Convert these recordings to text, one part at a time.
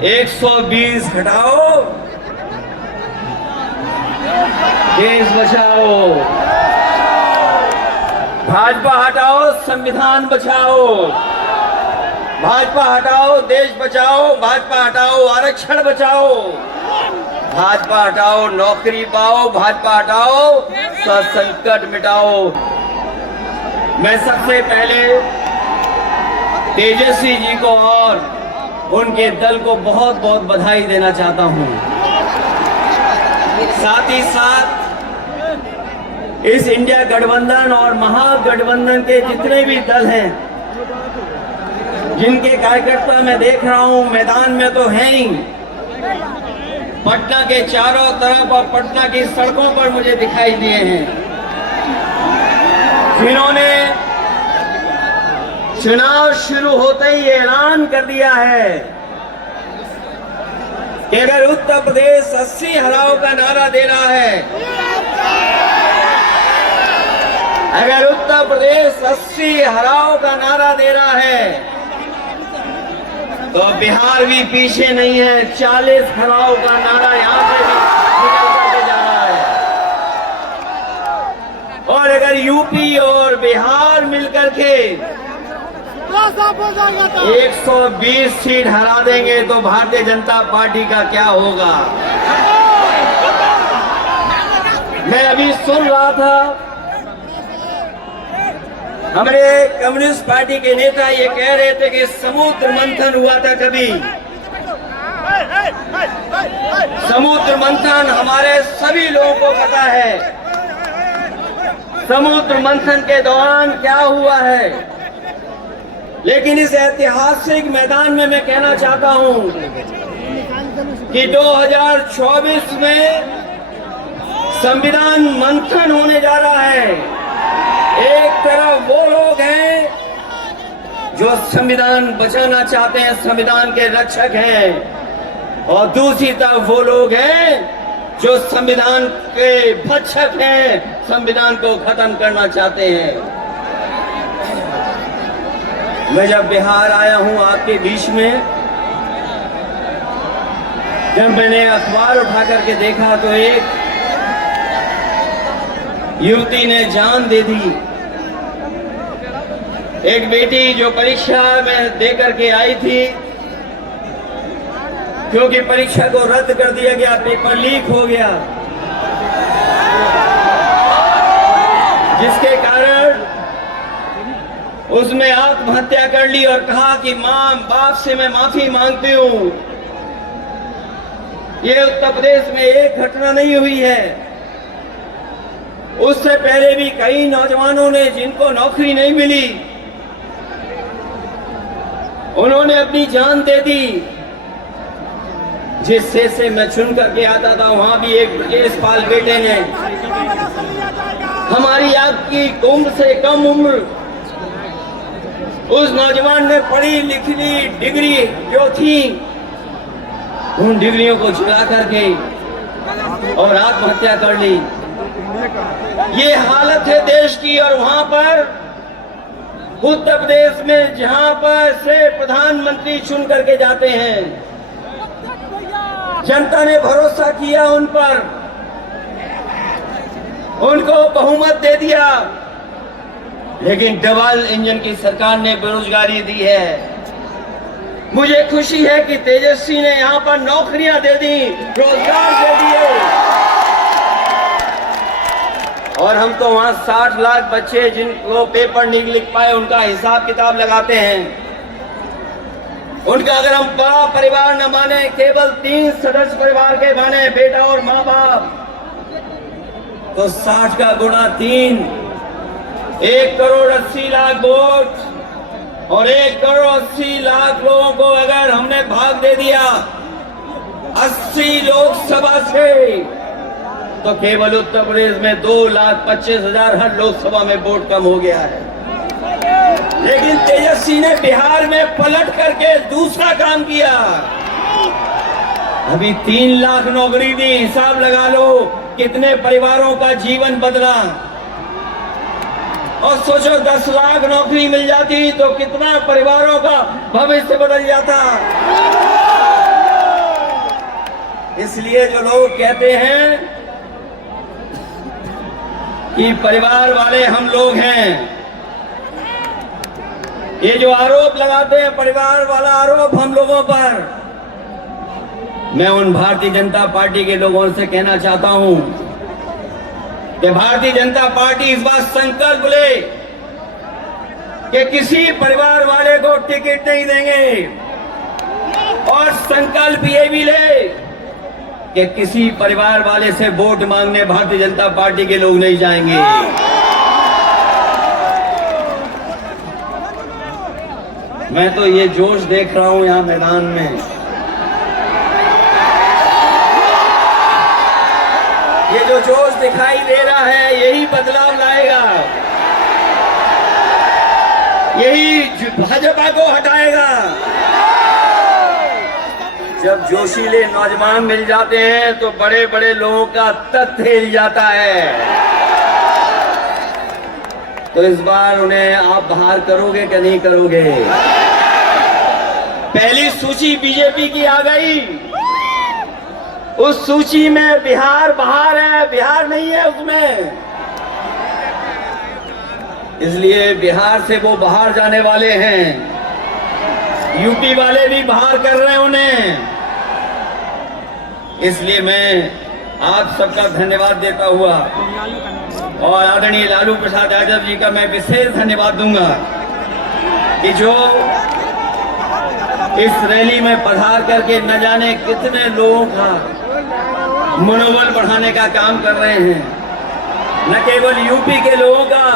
120 घटाओ, देश बचाओ। भाजपा हटाओ, संविधान बचाओ। भाजपा हटाओ, देश बचाओ। भाजपा हटाओ, आरक्षण बचाओ। भाजपा हटाओ, नौकरी पाओ। भाजपा हटाओ, संकट मिटाओ। मैं सबसे पहले तेजस्वी जी को और उनके दल को बहुत बहुत बधाई देना चाहता हूं। साथ ही साथ इस इंडिया गठबंधन और महागठबंधन के जितने भी दल हैं, जिनके कार्यकर्ता मैं देख रहा हूं मैदान में तो हैं ही, पटना के चारों तरफ और पटना की सड़कों पर मुझे दिखाई दिए हैं, जिन्होंने चुनाव शुरू होते ही ऐलान कर दिया है कि अगर उत्तर प्रदेश 80 हराओ का नारा दे रहा है, अगर उत्तर प्रदेश 80 हराओ का नारा दे रहा है, तो बिहार भी पीछे नहीं है। 40 हराओ का नारा यहां से भी निकल करके जा रहा है। और अगर यूपी और बिहार मिलकर के 120 सीट हरा देंगे तो भारतीय जनता पार्टी का क्या होगा। मैं अभी सुन रहा था, हमारे कम्युनिस्ट पार्टी के नेता ये कह रहे थे कि समुद्र मंथन हुआ था कभी। समुद्र मंथन हमारे सभी लोगों को पता है। समुद्र मंथन के दौरान क्या हुआ है, लेकिन इस ऐतिहासिक मैदान में मैं कहना चाहता हूं कि 2024 में संविधान मंथन होने जा रहा है। एक तरफ वो लोग हैं जो संविधान बचाना चाहते हैं, संविधान के रक्षक हैं, और दूसरी तरफ वो लोग हैं जो संविधान के भक्षक हैं, संविधान को खत्म करना चाहते हैं। मैं जब बिहार आया हूं आपके बीच में, जब मैंने अखबार उठा करके देखा तो एक युवती ने जान दे दी। एक बेटी जो परीक्षा में दे करके आई थी, क्योंकि परीक्षा को रद्द कर दिया गया, पेपर लीक हो गया, जिसके कारण उसने आत्महत्या कर ली और कहा कि मां बाप से मैं माफी मांगती हूं। ये उत्तर प्रदेश में एक घटना नहीं हुई है, उससे पहले भी कई नौजवानों ने, जिनको नौकरी नहीं मिली, उन्होंने अपनी जान दे दी। जिस शहर से मैं चुन करके आता था, वहां भी एक ब्रजेश पाल बेटे ने, हमारी आपकी उम्र से कम उम्र, उस नौजवान ने पढ़ी लिखी डिग्री जो थी, उन डिग्रियों को चुरा करके और आत्महत्या कर ली। ये हालत है देश की। और वहां पर उत्तर प्रदेश में, जहां पर से प्रधानमंत्री चुन करके जाते हैं, जनता ने भरोसा किया उन पर, उनको बहुमत दे दिया, लेकिन डबल इंजन की सरकार ने बेरोजगारी दी है। मुझे खुशी है कि तेजस्वी ने यहां पर नौकरियां दे दी, रोजगार दे दिए, और हम तो वहां 60 लाख बच्चे जिनको पेपर नहीं लिख पाए, उनका हिसाब किताब लगाते हैं। उनका अगर हम बड़ा परिवार न माने, केवल 3 सदस्य परिवार के माने, बेटा और माँ बाप, तो 60 का गुणा 3, 1 करोड़ 80 लाख वोट, और 1 करोड़ 80 लाख लोगों को अगर हमने भाग दे दिया 80 लोकसभा से, तो केवल उत्तर प्रदेश में 2,25,000 हर लोकसभा में वोट कम हो गया है। लेकिन तेजस्वी ने बिहार में पलट करके दूसरा काम किया। अभी 3 लाख नौकरी दी, हिसाब लगा लो कितने परिवारों का जीवन बदला। और सोचो 10 लाख नौकरी मिल जाती तो कितना परिवारों का भविष्य बदल जाता। इसलिए जो लोग कहते हैं कि परिवार वाले हम लोग हैं, ये जो आरोप लगाते हैं परिवार वाला आरोप हम लोगों पर, मैं उन भारतीय जनता पार्टी के लोगों से कहना चाहता हूं कि भारतीय जनता पार्टी इस बात संकल्प ले कि किसी परिवार वाले को टिकट नहीं देंगे, और संकल्प ये भी ले कि किसी परिवार वाले से वोट मांगने भारतीय जनता पार्टी के लोग नहीं जाएंगे। मैं तो ये जोश देख रहा हूं यहां मैदान में, ये जो जोश दिखाई दे रहा है यही बदलाव लाएगा, यही भाजपा को हटाएगा। जब जोशीले नौजवान मिल जाते हैं तो बड़े बड़े लोगों का तख्त हिल जाता है। तो इस बार उन्हें आप बाहर करोगे कि नहीं करोगे? पहली सूची बीजेपी की आ गई, उस सूची में बिहार बाहर है, बिहार नहीं है उसमें, इसलिए बिहार से वो बाहर जाने वाले हैं। यूपी वाले भी बाहर कर रहे हैं उन्हें। इसलिए मैं आप सबका धन्यवाद देता हुआ और आदरणीय लालू प्रसाद यादव जी का मैं विशेष धन्यवाद दूंगा कि जो इस रैली में पधार करके न जाने कितने लोगों का मनोबल बढ़ाने का काम कर रहे हैं। न केवल यूपी के लोगों का,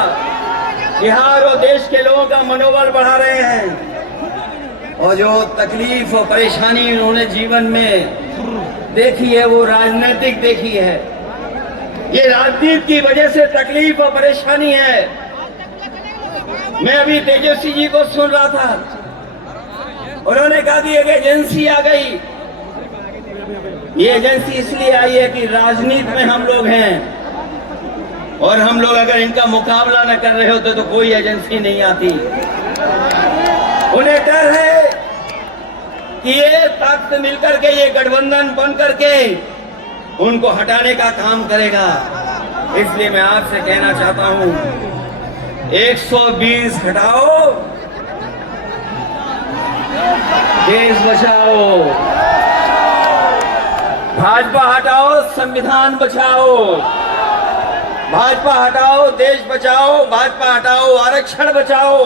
बिहार और देश के लोगों का मनोबल बढ़ा रहे हैं। और जो तकलीफ और परेशानी उन्होंने जीवन में देखी है वो राजनीतिक देखी है। ये राजनीति की वजह से तकलीफ और परेशानी है। मैं अभी तेजस्वी जी को सुन रहा था, उन्होंने कहा कि एक एजेंसी आ गई। ये एजेंसी इसलिए आई है कि राजनीति में हम लोग हैं, और हम लोग अगर इनका मुकाबला न कर रहे होते तो कोई एजेंसी नहीं आती। उन्हें डर है कि ये ताकत मिलकर के, ये गठबंधन बन करके उनको हटाने का काम करेगा। इसलिए मैं आपसे कहना चाहता हूं, 120 हटाओ, देश बचाओ। भाजपा हटाओ, संविधान बचाओ। भाजपा हटाओ, देश बचाओ। भाजपा हटाओ, आरक्षण बचाओ।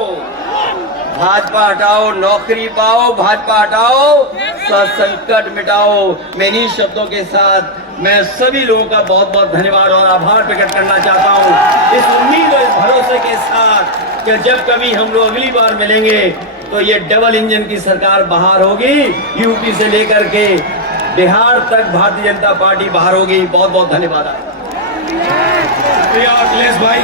भाजपा हटाओ, नौकरी पाओ। भाजपा हटाओ, संकट मिटाओ। मैं इन्हीं शब्दों के साथ मैं सभी लोगों का बहुत बहुत धन्यवाद और आभार प्रकट करना चाहता हूं, इस उम्मीद और इस भरोसे के साथ कि जब कभी हम लोग अगली बार मिलेंगे तो ये डबल इंजन की सरकार बाहर होगी। यूपी से लेकर के बिहार तक भारतीय जनता पार्टी बाहर होगी। बहुत बहुत धन्यवाद। अखिलेश भाई।